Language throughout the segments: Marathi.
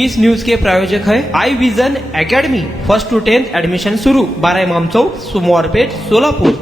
इस न्यूज के प्रायोजक है I vision academy. 1st to 10th admission शुरू। 12 इमाम चौक, सोमवारपेठ, सोलापुर।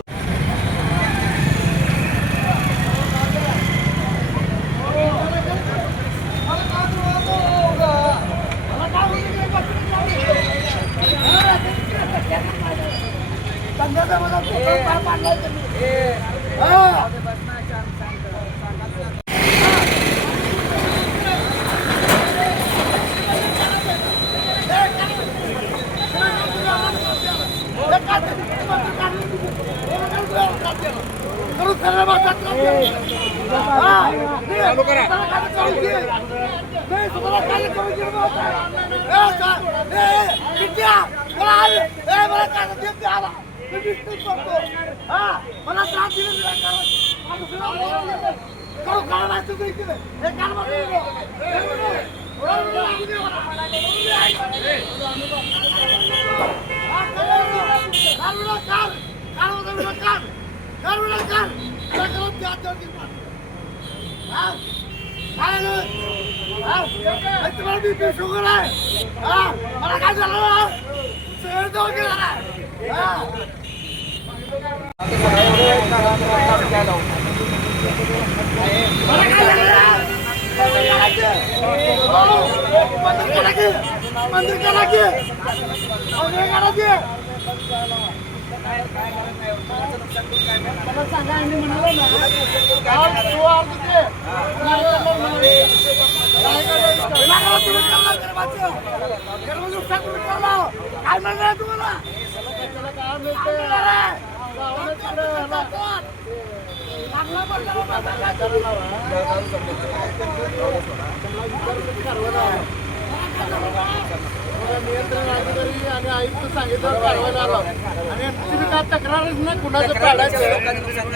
नियंत्रण अधिकारी आणि आयुक्त सांगितलं कारवाईला आला आणि ऍक्च्युली काय तक्रारच नाही कुणाचं पाडायचं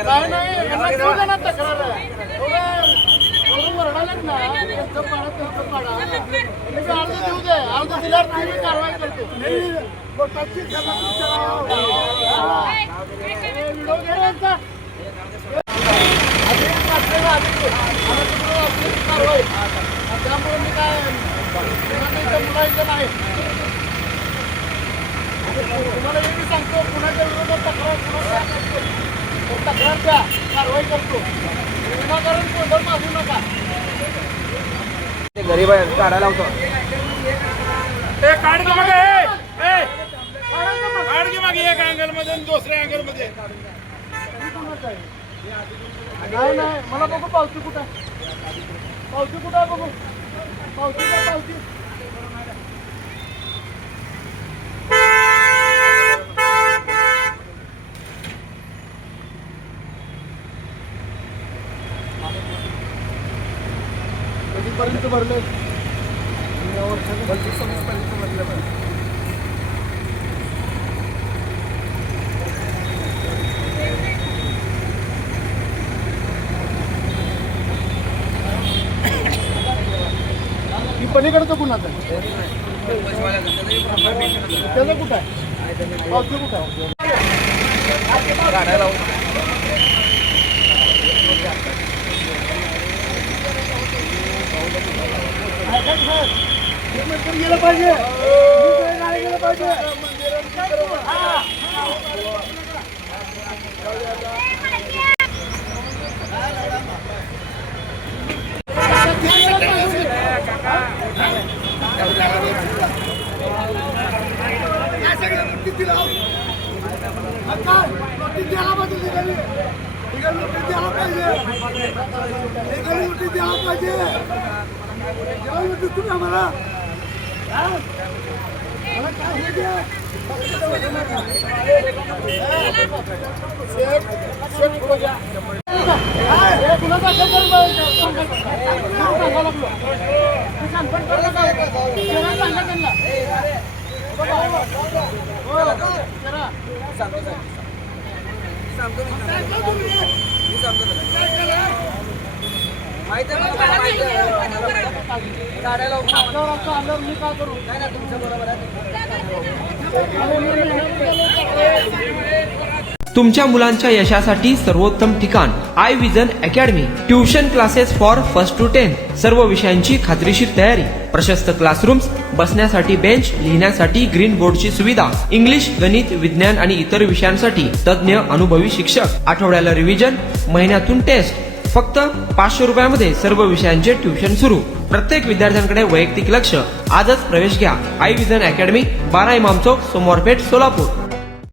काय नाही यांना घेऊ द्या ना तक्रार वरडालेत ना त्यांचं पाडा त्यांचं पाडा तुम्ही अर्ज देऊ दे अर्ज दिल्यावर तुम्ही कारवाई करतो व्हिडिओ घ्यायचा कारवाई त्यामुळे मी काय मुलांचं नाही तुम्हाला हे मी सांगतो कुणाच्या विरोधात तक्रार द्या कारवाई करतो विनाकारण गोंधळ मागू नका गरीब आहे काढायला होतो काढ की मागे एक अँगल मध्ये दुसऱ्या अँगल मध्ये नाही नाही मला बघू पावती कुठं आहे बघू पावती कधीपर्यंत भरले पर्यंत भरले पलीकडचं कुणाचं त्याचं कुठं आहे पावती कुठं आहे गेलं पाहिजे गेलं पाहिजे मी काय करू तुमच्या बरोबर आहे तुमच्या मुलांच्या यशासाठी सर्वोत्तम ठिकाण I Vision Academy. Tuition classes for first to 10. सर्व विषयांची खात्रीशीर तयारी. प्रशस्त क्लासरूम्स, बसण्यासाठी बेंच, लिहिण्यासाठी ग्रीन बोर्डची सुविधा. इंग्लिश, गणित, विज्ञान आणि इतर विषयांसाठी तज्ञ अनुभवी शिक्षक. आठवड्याला रिव्हिजन, महिन्यातून टेस्ट. फक्त 500 रुपयामध्ये सर्व विषयांचे ट्युशन सुरू. प्रत्येक विद्यार्थ्यांकडे वैयक्तिक लक्ष. आजच प्रवेश घ्या. I Vision academy, 12 Imam Chowk, Somwarpeth, Solapur.